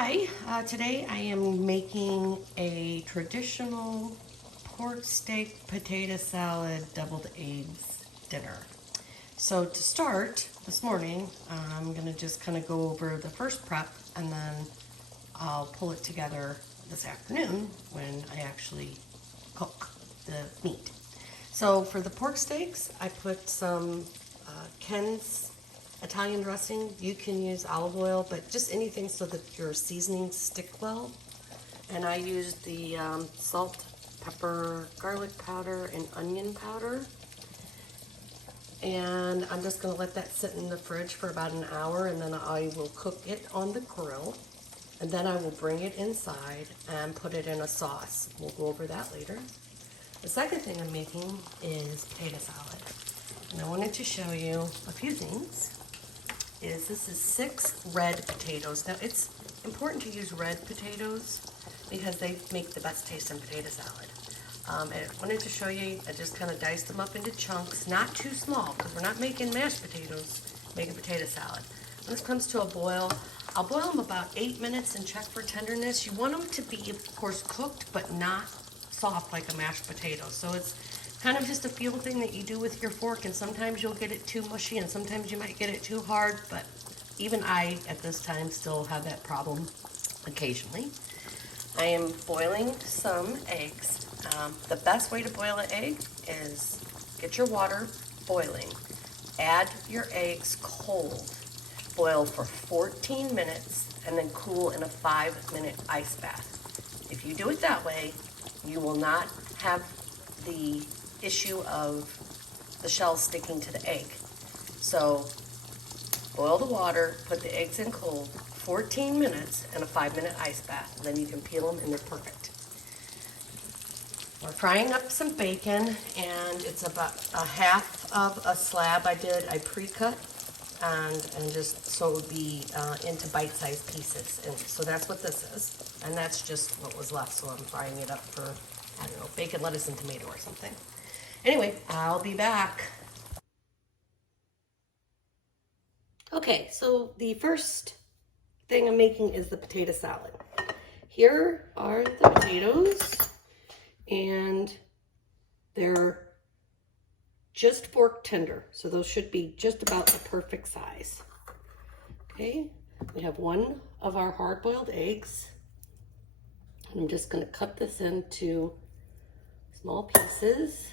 Hi, today I am making a traditional pork steak potato salad deviled eggs dinner. So to start this morning, I'm going to just kind of go over the first prep and then I'll pull it together this afternoon when I actually cook the meat. So for the pork steaks, I put some Ken's Italian dressing. You can use olive oil, but just anything so that your seasonings stick well. And I used the salt, pepper, garlic powder, and onion powder. And I'm just going to let that sit in the fridge for about an hour, and then I will cook it on the grill. And then I will bring it inside and put it in a sauce. We'll go over that later. The second thing I'm making is potato salad. And I wanted to show you a few things. This is 6 red potatoes. Now it's important to use red potatoes because they make the best taste in potato salad. I wanted to show you, I just kind of diced them up into chunks, not too small because we're not making mashed potatoes, making potato salad. When this comes to a boil, I'll boil them about 8 minutes and check for tenderness. You want them to be, of course, cooked but not soft like a mashed potato. So it's kind of just a feel thing that you do with your fork, and sometimes you'll get it too mushy and sometimes you might get it too hard, but even I at this time still have that problem occasionally. I am boiling some eggs. The best way to boil an egg is get your water boiling, add your eggs cold, boil for 14 minutes, and then cool in a 5-minute ice bath. If you do it that way, you will not have the issue of the shells sticking to the egg. So boil the water, put the eggs in cold, 14 minutes and a 5-minute ice bath. And then you can peel them and they're perfect. We're frying up some bacon, and it's about a half of a slab I pre-cut and just so it would be into bite-sized pieces. And so that's what this is. And that's just what was left, so I'm frying it up for, I don't know, bacon, lettuce, and tomato or something. Anyway, I'll be back. Okay, so the first thing I'm making is the potato salad. Here are the potatoes, and they're just fork tender, so those should be just about the perfect size. Okay, we have one of our hard-boiled eggs. I'm just going to cut this into small pieces.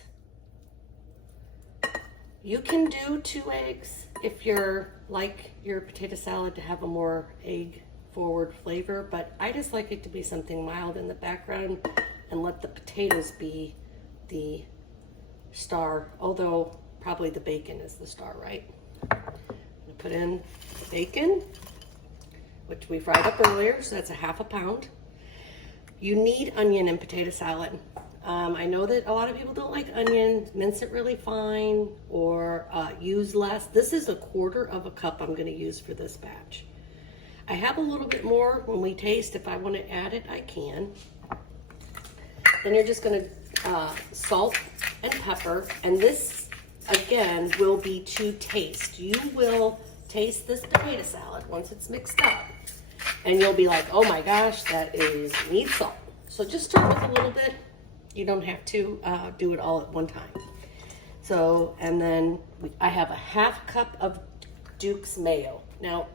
You can do 2 eggs if you're like your potato salad to have a more egg forward flavor, but I just like it to be something mild in the background and let the potatoes be the star, although probably the bacon is the star, right? I'm gonna put in bacon, which we fried up earlier, so that's a half a pound. You need onion in potato salad. I know that a lot of people don't like onion. Mince it really fine or use less. This is 1/4 cup I'm going to use for this batch. I have a little bit more when we taste. If I want to add it, I can. Then you're just going to salt and pepper. And this, again, will be to taste. You will taste this potato salad once it's mixed up. And you'll be like, oh my gosh, that needs salt. So just start with a little bit. You don't have to do it all at one time. So, and then I have a half cup of Duke's mayo. Now,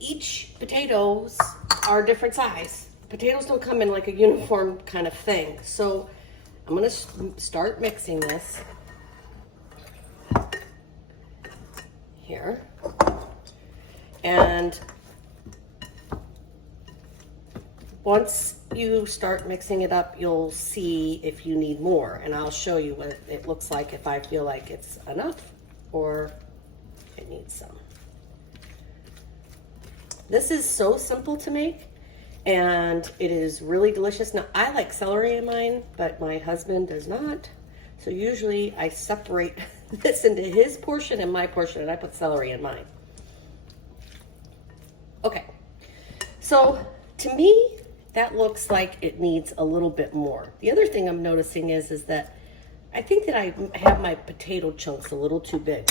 each potatoes are different size. Potatoes don't come in like a uniform kind of thing. So I'm gonna start mixing this here. And once you start mixing it up, you'll see if you need more, and I'll show you what it looks like if I feel like it's enough or it needs some. This is so simple to make, and it is really delicious. Now, I like celery in mine, but my husband does not, so usually I separate this into his portion and my portion, and I put celery in mine. Okay, so to me, that looks like it needs a little bit more. The other thing I'm noticing is that I think that I have my potato chunks a little too big.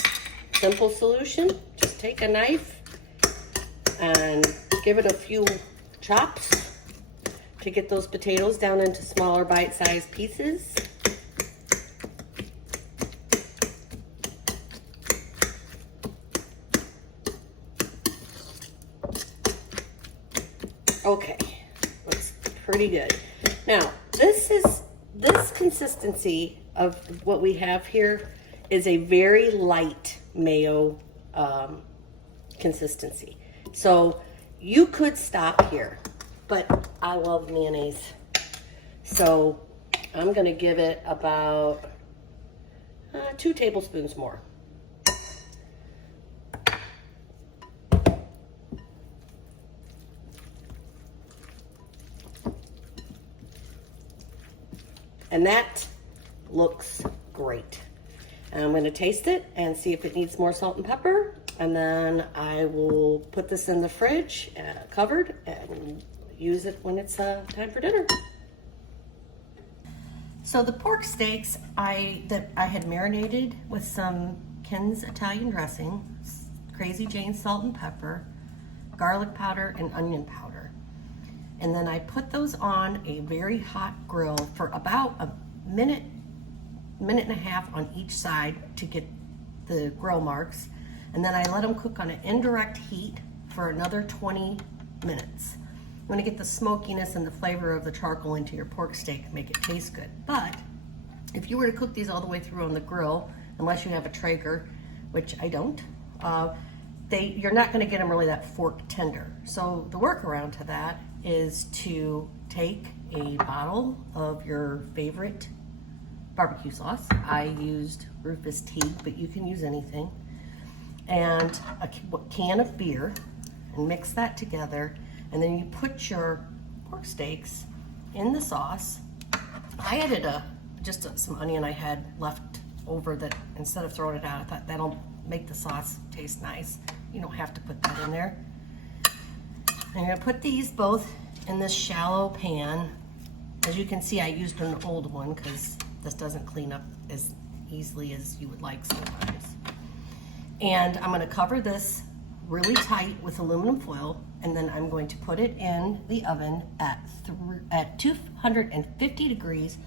Simple solution, just take a knife and give it a few chops to get those potatoes down into smaller bite-sized pieces. Okay, looks pretty good. Now, this consistency of what we have here is a very light mayo consistency. So you could stop here, but I love mayonnaise. So I'm gonna give it about 2 tablespoons more. And that looks great. I'm gonna taste it and see if it needs more salt and pepper. And then I will put this in the fridge, covered, and use it when it's time for dinner. So the pork steaks that I had marinated with some Ken's Italian dressing, Crazy Jane salt and pepper, garlic powder, and onion powder. And then I put those on a very hot grill for about a minute and a half on each side to get the grill marks. And then I let them cook on an indirect heat for another 20 minutes. You want to get the smokiness and the flavor of the charcoal into your pork steak and make it taste good. But if you were to cook these all the way through on the grill, unless you have a Traeger, which I don't, you're not going to get them really that fork tender. So the workaround to that is to take a bottle of your favorite barbecue sauce. I used Rufus Tea, but you can use anything. And a can of beer, and mix that together. And then you put your pork steaks in the sauce. I added some onion I had left over that instead of throwing it out, I thought that'll make the sauce taste nice. You don't have to put that in there. I'm gonna put these both in this shallow pan. As you can see, I used an old one because this doesn't clean up as easily as you would like sometimes. And I'm gonna cover this really tight with aluminum foil, and then I'm going to put it in the oven at 250 degrees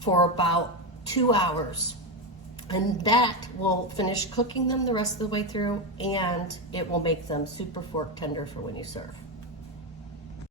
for about 2 hours. And that will finish cooking them the rest of the way through, and it will make them super fork tender for when you serve.